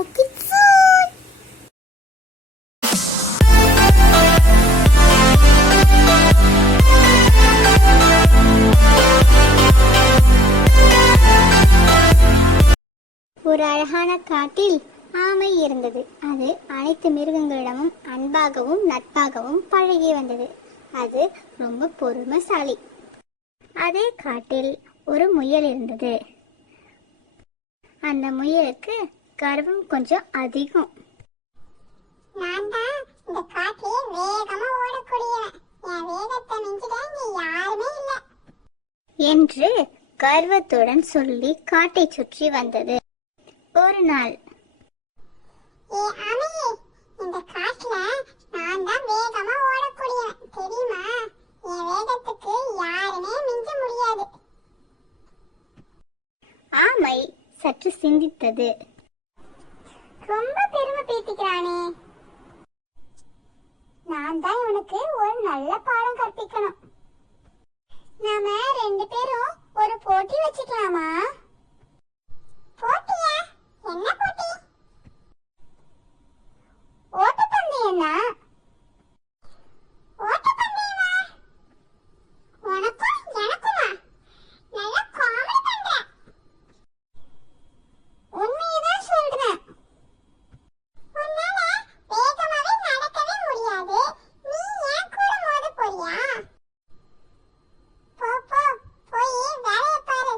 ஒரு அழகான காட்டில் ஆமை இருந்தது. அது அனைத்து மிருகங்களிடமும் அன்பாகவும் நட்பாகவும் பழகி வந்தது. அது ரொம்ப பொறுமைசாலி. அதே காட்டில் ஒரு முயல் இருந்தது. அந்த முயலுக்கு கர்வம் கொஞ்சம் அதிகம். நான் தான் இந்த காட்டிலே வேகமா ஓடக்கூடியவன். என் வேகத்தை மிஞ்சிட இங்க யாருமே இல்ல என்று கர்வத்துடன் சொல்லி காட்டை சுற்றி வந்தது. ஒரு நாள், ஏ ஆமையே, இந்த காட்டுல நான் தான் வேகமா ஓடக்கூடியவன் தெரியுமா? என் வேகத்துக்கு யாருமே மிஞ்ச முடியாது. ஆமை சற்று சிந்தித்தது. ரொம்ப பெருமை பேசிக்கிறானே. நான் தான் இவனுக்கு ஒரு நல்ல பாடம் கற்பிக்கணும். நாம 2 பேரும் ஒரு போட்டி வச்சுக்கலாமா? போட்டியா? என்ன போட்டி? ஓட்டப்பந்தயம்னா? ஓட்டப்பந்தயமா? உனக்கும் எனக்குமா? நல்ல காமெடி பண்ற. உண்மையதான் சொல்றேன். உன்னால வேகமாவே நடக்கவே முடியாது. நீ ஏன் கூட மோத போறியா? போ போ, போய் வேலைய பாரு.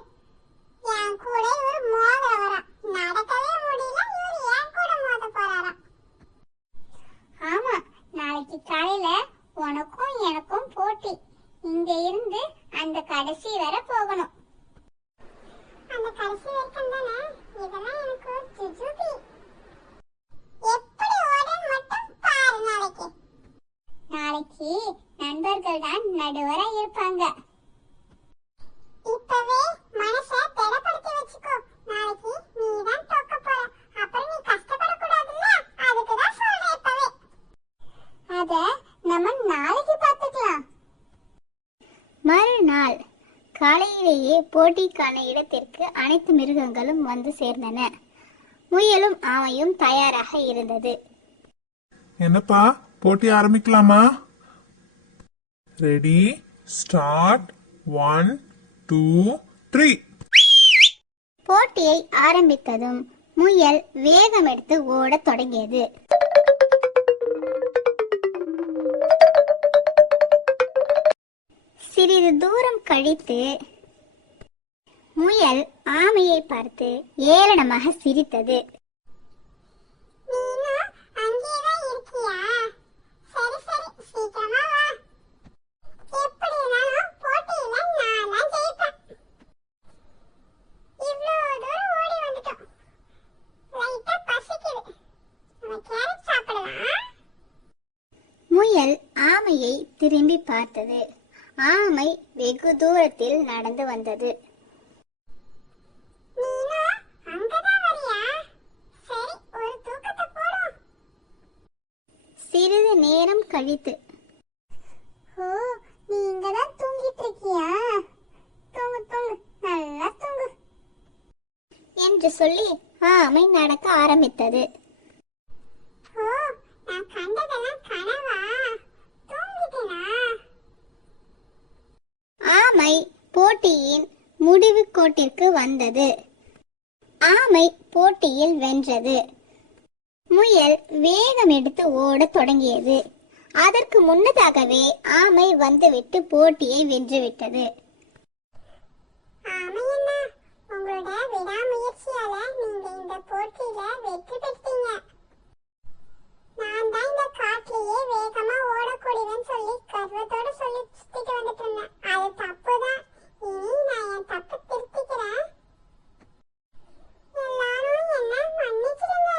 என் கூட இவர் மோத வரான். நடக்கவே முடியல, இவர் ஏன் கூட மோத போறாராம். ஆமா, நாளைக்கு காலையில உனக்கும் எனக்கும் போட்டி. இங்க இருந்து அந்த கடைசி வரை போகணும். அந்த கடைசி வரைக்கும் தானே? இதெல்லாம் எனக்கு ஜுஜுபி. எப்படி ஓடுன்னு மட்டும் பாரு நாளைக்கு. நாளைக்கு நண்பர்கள் தான் நடுவரா இருப்பாங்க. இப்பவே மனசை திடப்படுத்தி வச்சுக்கோ. நாளைக்கு நீ தான் தோக்க போற. அப்புறம் நீ கஷ்டப்படக்கூடாதுல்ல, அதுக்கு தான் சொல்றேன் இப்பவே. அத நம்ம நாளைக்கு பார்த்துக்கலாம். மறுநாள் காலையிலேயே போட்டிக்கான இடத்திற்கு அனைத்து மிருகங்களும் வந்து சேர்ந்தன. முயலும் ஆமையும் தயாராக இருந்தது. என்னப்பா, போட்டி ஆரம்பிக்கலாமா? Ready, start. 1 2 3. போட்டியை ஆரம்பித்ததும் முயல் வேகம் எடுத்து ஓடத் தொடங்கியது. சிறிது தூரம் கழித்து முயல் ஆமையை பார்த்து ஏளனமாக சிரித்தது. நீனா அங்கேதான் இருக்கியா? சரி சரி, சீக்கிரமா வா. எப்படினாலும் போட்டியில நான் தான் ஜெயிப்பேன். இவ்வளோ தூரம் ஓடி வந்துட்டோம். லைட்டா பசிக்குது. நம்ம கேரட் சாப்பிடலாம். முயல் ஆமையை திரும்பி பார்த்தது. ஆமை வெகு தூரத்தில் நடந்து வந்தது. நீனா அங்கதான் வரியா? சரி, ஒரு தூக்கத்தை போடும். சிறிது நேரம் கழித்து, ஓ, நீ இங்கதான் தூங்கிட்டு இருக்கியா? தூங்கு தூங்கு, நல்லா தூங்கு. என்று சொல்லி ஆமை நடக்க ஆரம்பித்தது. ஓ, நான் கண்டதெல்லாம் கனவா? தூங்கிட்டேனா? ஆமை போட்டியின் முடிவு கோட்டிற்கு வந்தது. ஆமை போட்டியில் வென்றது. முயல் வேகம் எடுத்து ஓடத் தொடங்கியது. அதற்கு முன்னதாகவே ஆமை வந்துவிட்டு போட்டியை வென்றுவிட்டது. ஆமையண்ணா, உங்களோட விடாமுயற்சியால நீங்க இந்த போட்டியில வெற்றி பெற்றீங்க. நான் தான் இந்த காட்டிலேயே வேகமா ஓடக்கூடியவன்னு சொல்லி கர்வத்தோட சொல்லி சுத்திட்டு வந்துட்டு இருந்தேன். அது தப்புதான். இனி நான் என் தப்பு திருத்திக்கிறேன். எல்லாரும் என்ன மன்னிச்சிடுங்க.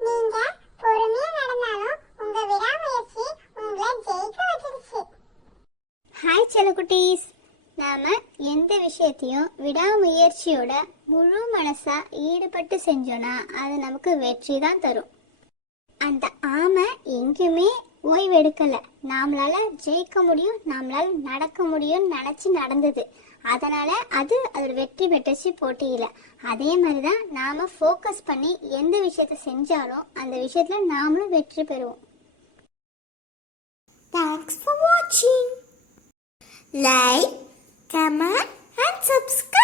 நீங்க பொறுமையா நடந்தாலும் உங்க விடாமுயற்சி உங்களை ஜெயிக்க வச்சிருச்சு. ஹாய் செல்லக்குட்டீஸ், நாம எந்த விஷயத்தையும் விடாமுயற்சியோட முழு மனசா ஈடுபட்டு செஞ்சோம்னா அது நமக்கு வெற்றி தான் தரும். அந்த ஆமை எங்கேயுமே ஓய்வெடுக்கல. நம்மளால ஜெயிக்க முடியும், நம்மளால நடக்க முடியும்னு நினைச்சு நடந்தது. அதனால அது அதோட வெற்றி பெற்றுச்சு போட்டியில. அதே மாதிரி தான் நாம ஃபோக்கஸ் பண்ணி எந்த விஷயத்த செஞ்சாலும் அந்த விஷயத்துல நாமளும் வெற்றி பெறுவோம். Thanks for watching. Like, comment and subscribe.